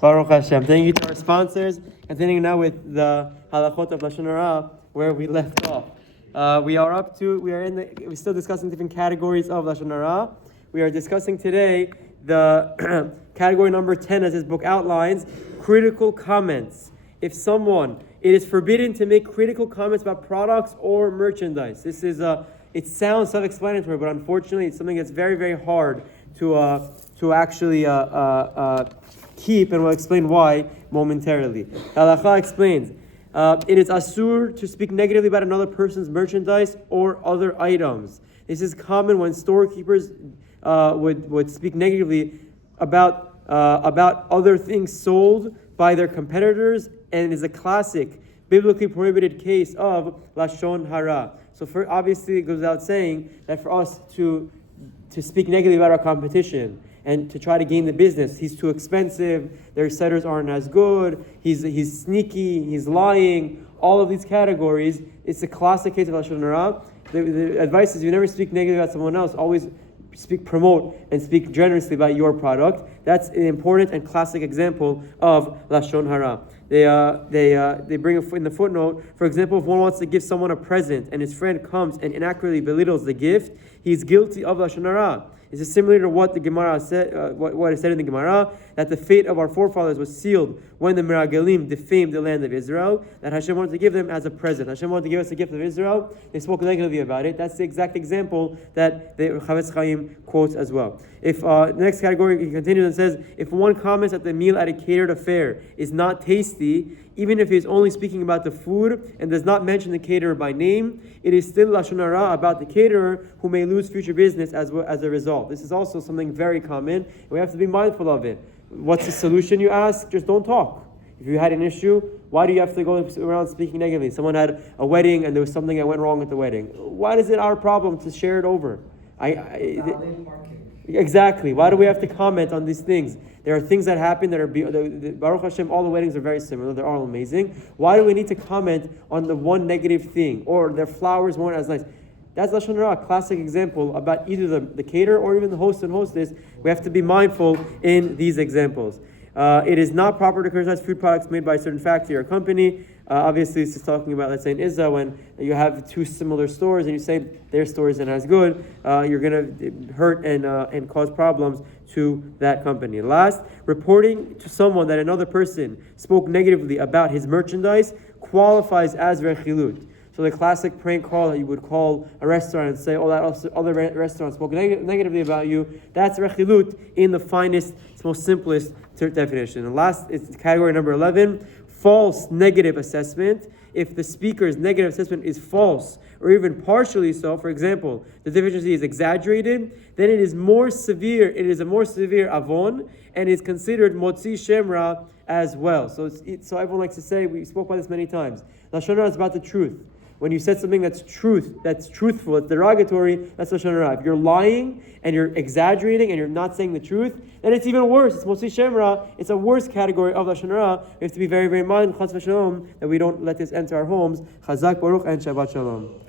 Baruch Hashem. Thank you to our sponsors. Continuing now with the Halachot of Lashon Hara, where we left off. We're still discussing different categories of Lashon Hara. We are discussing today the category number 10, as this book outlines, critical comments. It is forbidden to make critical comments about products or merchandise. It sounds self-explanatory, but unfortunately it's something that's very, very hard to actually keep, and we'll explain why momentarily. Halakha explains, it is asur to speak negatively about another person's merchandise or other items. This is common when storekeepers would speak negatively about other things sold by their competitors, and it is a classic biblically prohibited case of Lashon Hara. So obviously it goes without saying that for us to speak negatively about our competition and to try to gain the business, he's too expensive, their setters aren't as good, he's sneaky, he's lying, all of these categories, it's a classic case of Lashon Hara. The advice is you never speak negatively about someone else, always promote and speak generously about your product. That's an important and classic example of Lashon Hara. They bring in the footnote, for example, if one wants to give someone a present and his friend comes and inaccurately belittles the gift, he's guilty of Lashon Hara. This is similar to what the Gemara said, what is said in the Gemara, that the fate of our forefathers was sealed when the Meragelim defamed the land of Israel, that Hashem wanted to give them as a present. Hashem wanted to give us the gift of Israel. They spoke negatively about it. That's the exact example that the Chafetz Chaim quotes as well. If next category, he continues and says, if one comments that the meal at a catered affair is not tasty, even if he is only speaking about the food and does not mention the caterer by name, it is still Lashon Hara about the caterer who may lose future business as a result. This is also something very common, and we have to be mindful of it. What's the solution, you ask? Just don't talk. If you had an issue, why do you have to go around speaking negatively? Someone had a wedding and there was something that went wrong at the wedding. Why is it our problem to share it over? Exactly. Why do we have to comment on these things? There are things that happen that are, Baruch Hashem, all the weddings are very similar. They're all amazing. Why do we need to comment on the one negative thing? Or their flowers weren't as nice. That's Lashon Hara, a classic example about either the caterer or even the host and hostess. We have to be mindful in these examples. It is not proper to criticize food products made by a certain factory or company. Obviously, this is talking about, let's say in Israel, when you have two similar stores and you say their store isn't as good, you're going to hurt and cause problems to that company. Last, reporting to someone that another person spoke negatively about his merchandise qualifies as Rechilut. So the classic prank call that you would call a restaurant and say, that other restaurant spoke negatively about you, that's Rechilut in the finest, most simplest definition. And last is category number 11, false negative assessment. If the speaker's negative assessment is false or even partially so, for example, the deficiency is exaggerated, then it is more severe. It is a more severe avon and is considered motzi shemra as well. So everyone likes to say, we spoke about this many times, Lashon Hara is about the truth. When you said something that's truthful, it's derogatory, that's Lashon Hara. If you're lying and you're exaggerating and you're not saying the truth, then it's even worse. It's motzi shemra. It's a worse category of Lashon Hara. We have to be very, very mindful, chas v'shalom, that we don't let this enter our homes. Chazak, baruch, and Shabbat shalom.